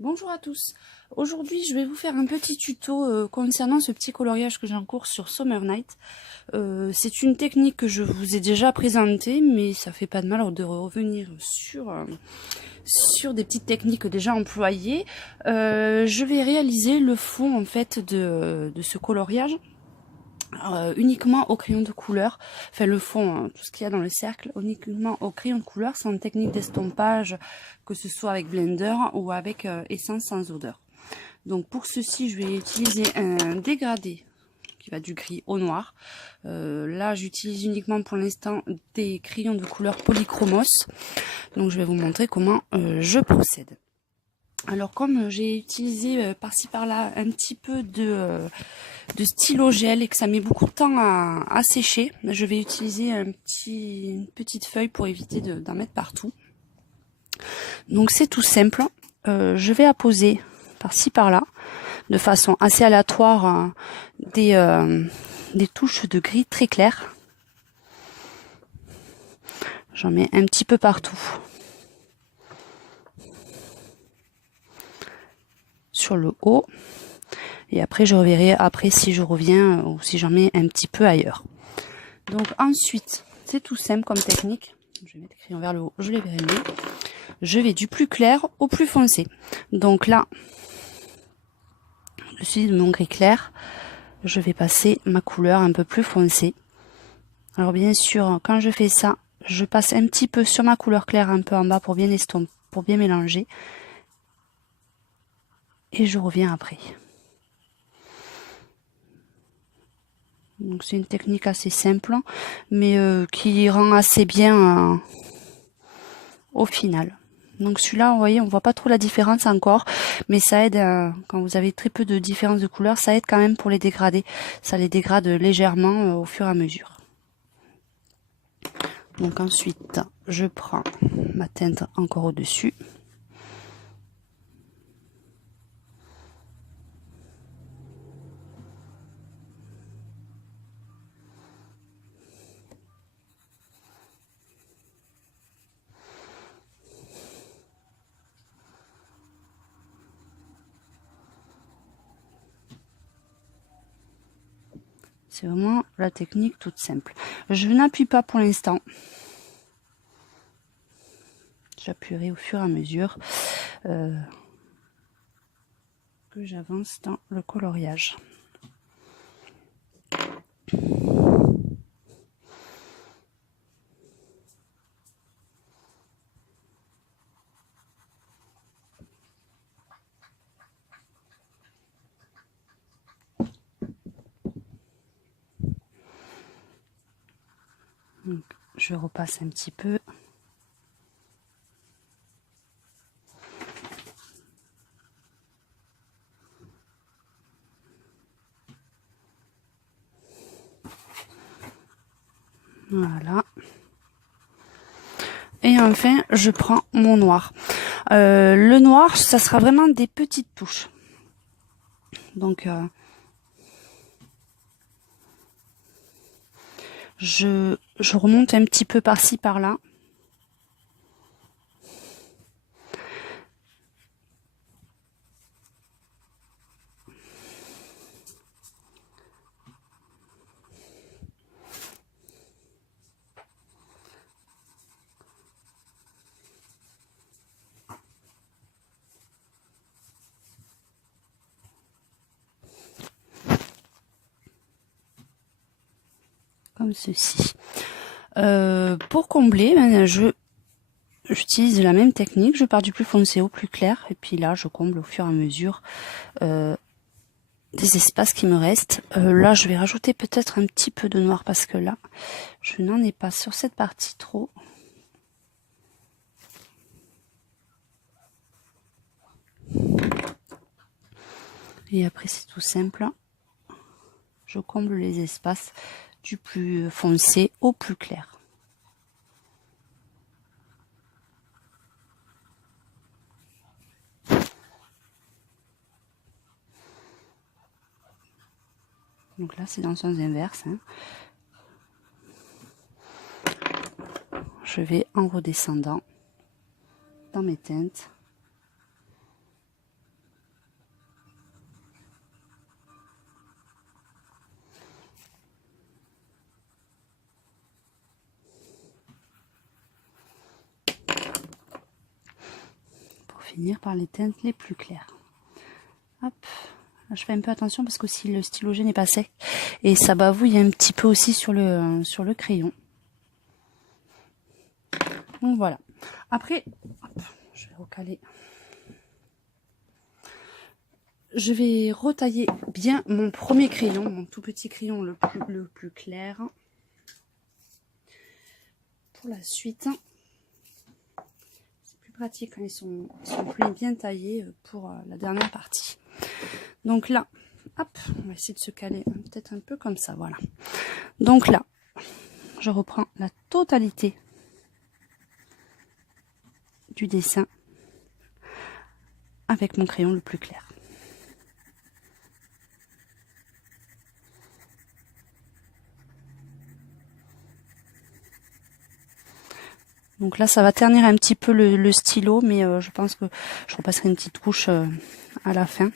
Bonjour à tous, aujourd'hui je vais vous faire un petit tuto concernant ce petit coloriage que j'ai en cours sur Summer Night. C'est une technique que je vous ai déjà présentée, mais ça fait pas de mal de revenir sur des petites techniques déjà employées. Je vais réaliser le fond en fait de ce coloriage. Uniquement au crayon de couleur, enfin le fond, hein, tout ce qu'il y a dans le cercle, uniquement au crayon de couleur, sans technique d'estompage, que ce soit avec Blender ou avec essence sans odeur. Donc pour ceci, je vais utiliser un dégradé qui va du gris au noir. Là, j'utilise uniquement pour l'instant des crayons de couleur polychromos. Donc je vais vous montrer comment je procède. Alors comme j'ai utilisé par-ci par-là un petit peu de stylo gel et que ça met beaucoup de temps à sécher, je vais utiliser une petite feuille pour éviter d'en mettre partout. Donc c'est tout simple. Je vais apposer par-ci par-là de façon assez aléatoire des touches de gris très clair. J'en mets un petit peu partout. Sur le haut. Et après, je reverrai après si je reviens ou si j'en mets un petit peu ailleurs. Donc ensuite, c'est tout simple comme technique. Je vais mettre le crayon vers le haut, je les verrai mieux. Je vais du plus clair au plus foncé. Donc là, dessus de mon gris clair, je vais passer ma couleur un peu plus foncée. Alors bien sûr, quand je fais ça, je passe un petit peu sur ma couleur claire, un peu en bas pour bien estomper, pour bien mélanger. Et je reviens après. Donc c'est une technique assez simple, mais qui rend assez bien au final. Donc celui-là, vous voyez, on voit pas trop la différence encore, mais ça aide, quand vous avez très peu de différence de couleur, ça aide quand même pour les dégrader. Ça les dégrade légèrement au fur et à mesure. Donc ensuite, je prends ma teinte encore au-dessus. C'est vraiment la technique toute simple. Je n'appuie pas pour l'instant. J'appuierai au fur et à mesure que j'avance dans le coloriage. Donc, je repasse un petit peu. Voilà. Et enfin, je prends mon noir. Le noir, ça sera vraiment des petites touches. Donc, je remonte un petit peu par-ci, par-là. Comme ceci. Pour combler, ben, j'utilise la même technique, je pars du plus foncé au plus clair, et puis là je comble au fur et à mesure des espaces qui me restent. Là je vais rajouter peut-être un petit peu de noir parce que là je n'en ai pas sur cette partie trop. Et après c'est tout simple, je comble les espaces du plus foncé au plus clair. Donc là c'est dans le sens inverse. Je vais en redescendant dans mes teintes. finir par les teintes les plus claires. Hop, là, je fais un peu attention parce que aussi le stylogène n'est pas sec et ça bavouille un petit peu aussi sur le crayon. Donc voilà. Après, hop, je vais recaler. Je vais retailler bien mon premier crayon, mon tout petit crayon le plus clair. Pour la suite, c'est plus pratique quand ils sont plus bien taillés pour la dernière partie. Donc là, hop, on va essayer de se caler peut-être un peu comme ça, voilà. Donc là, je reprends la totalité du dessin avec mon crayon le plus clair. Donc là, ça va ternir un petit peu le stylo, mais je pense que je repasserai une petite couche à la fin.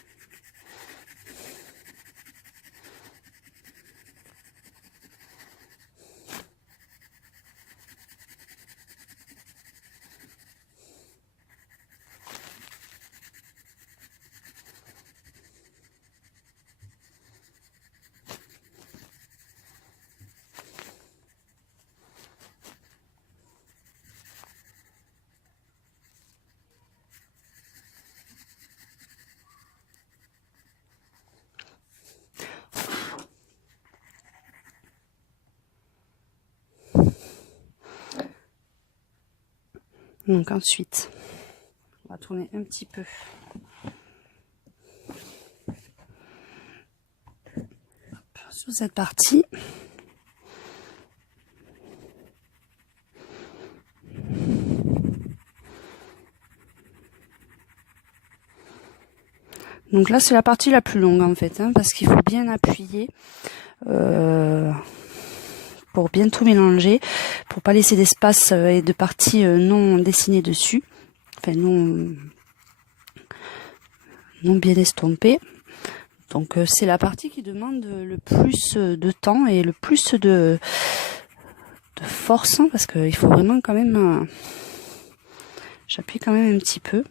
Donc ensuite, on va tourner un petit peu. Hop, sur cette partie. Donc là, c'est la partie la plus longue en fait, hein, parce qu'il faut bien appuyer pour bien tout mélanger, pour pas laisser d'espace et de parties non dessinées dessus, enfin non bien estompées. Donc c'est la partie qui demande le plus de temps et le plus de force, hein, parce qu'il faut vraiment quand même j'appuie quand même un petit peu.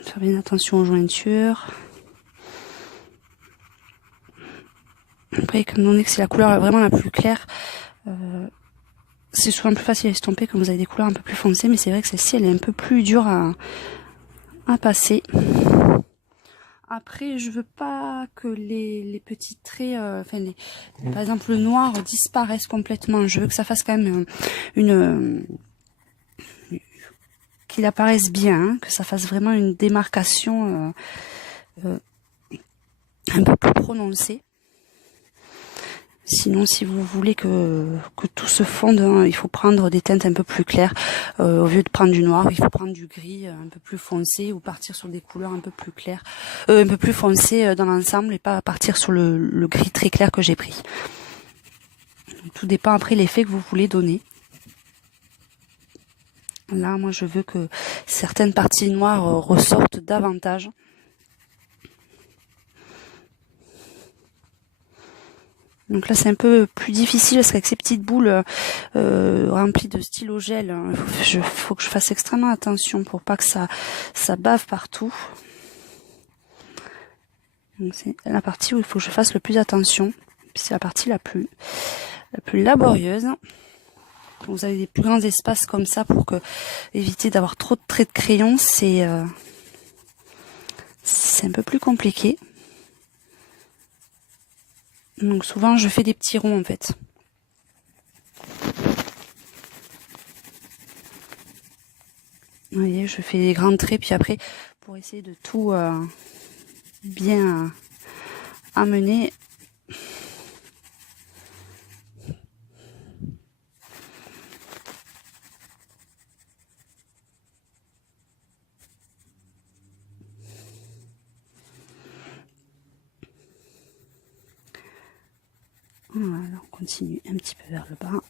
Faire bien attention aux jointures. Après, comme on dit que c'est la couleur vraiment la plus claire, c'est souvent plus facile à estomper quand vous avez des couleurs un peu plus foncées, mais c'est vrai que celle-ci, elle est un peu plus dure à passer. Après, je veux pas que les petits traits, par exemple le noir disparaisse complètement. Je veux que ça fasse quand même qu'il apparaisse bien, hein, que ça fasse vraiment une démarcation un peu plus prononcée. Sinon, si vous voulez que tout se fonde, hein, il faut prendre des teintes un peu plus claires. Au lieu de prendre du noir, il faut prendre du gris un peu plus foncé ou partir sur des couleurs un peu plus claires, un peu plus foncées dans l'ensemble et pas partir sur le gris très clair que j'ai pris. Donc, tout dépend après l'effet que vous voulez donner. Là, moi, je veux que certaines parties noires ressortent davantage. Donc là c'est un peu plus difficile parce qu'avec ces petites boules remplies de stylo gel, faut que je fasse extrêmement attention pour pas que ça bave partout. Donc c'est la partie où il faut que je fasse le plus attention. C'est la partie la plus laborieuse. Vous avez des plus grands espaces comme ça pour éviter d'avoir trop de traits de crayon, c'est un peu plus compliqué. Donc souvent je fais des petits ronds en fait. Vous voyez, je fais des grands traits puis après pour essayer de tout bien amener. Voilà, on continue un petit peu vers le bas.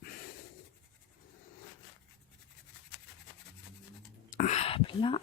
Hop là.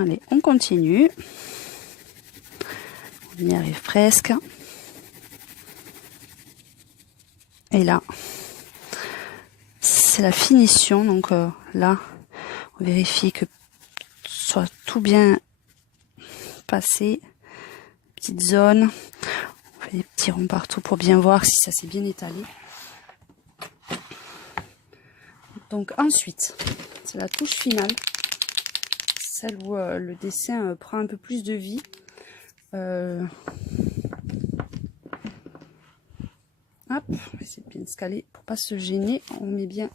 Allez, on continue. On y arrive presque. Et là, c'est la finition. Donc là, on vérifie que soit tout bien passé. Petite zone. On fait des petits ronds partout pour bien voir si ça s'est bien étalé. Donc ensuite, c'est la touche finale. Celle où le dessin prend un peu plus de vie. Hop, on va essayer de bien se caler pour pas se gêner. On met bien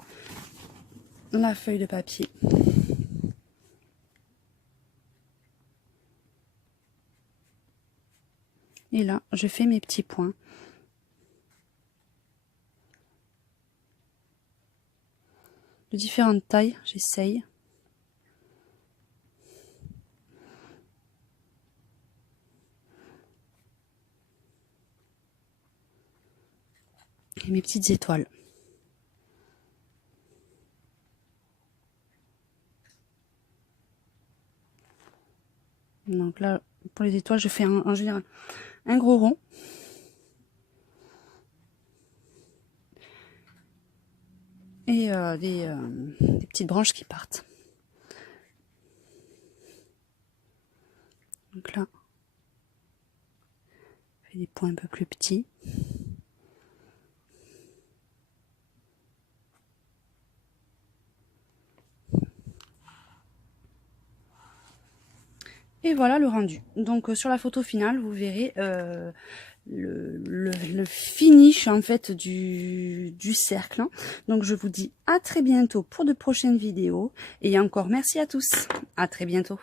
la feuille de papier. Et là, je fais mes petits points. De différentes tailles, j'essaye. Et mes petites étoiles. Donc là, pour les étoiles, je fais en général un gros rond. Et des petites branches qui partent. Donc là, je fais des points un peu plus petits. Et voilà le rendu. Donc sur la photo finale, vous verrez le finish en fait du cercle. Donc je vous dis à très bientôt pour de prochaines vidéos. Et encore merci à tous. À très bientôt.